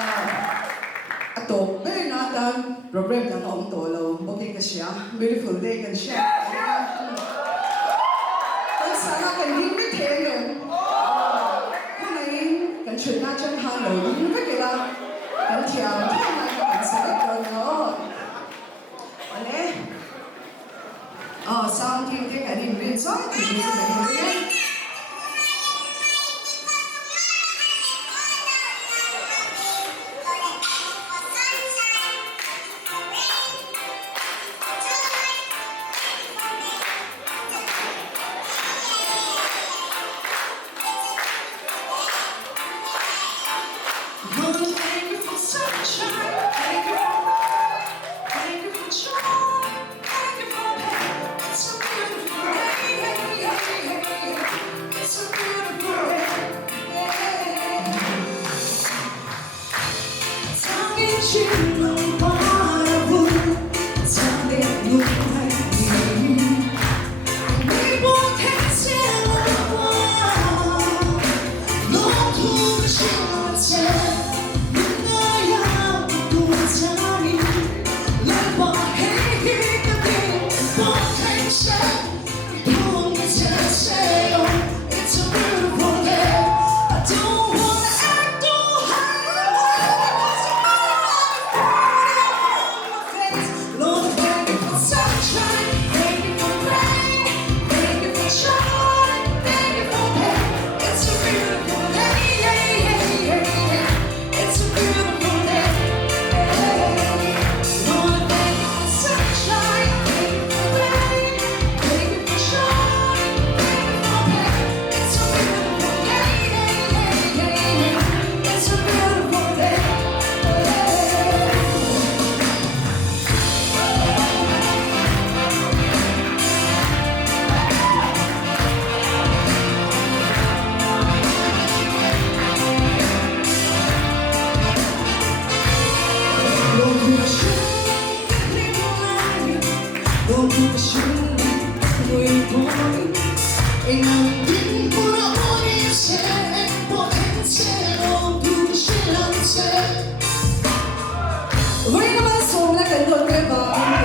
Ato, may natin program na taong tolo. Okay ka siya. Beautiful day kan siya. Kan sana kan himit hengen. Kung ngayon, kan siya na dyan halo. Hindi ba kila? Kan tiyang kaya na kan salit doon. Wale? Sound team din kan himit. Sound team din kan himit. Wait naman, so na ganito, diba?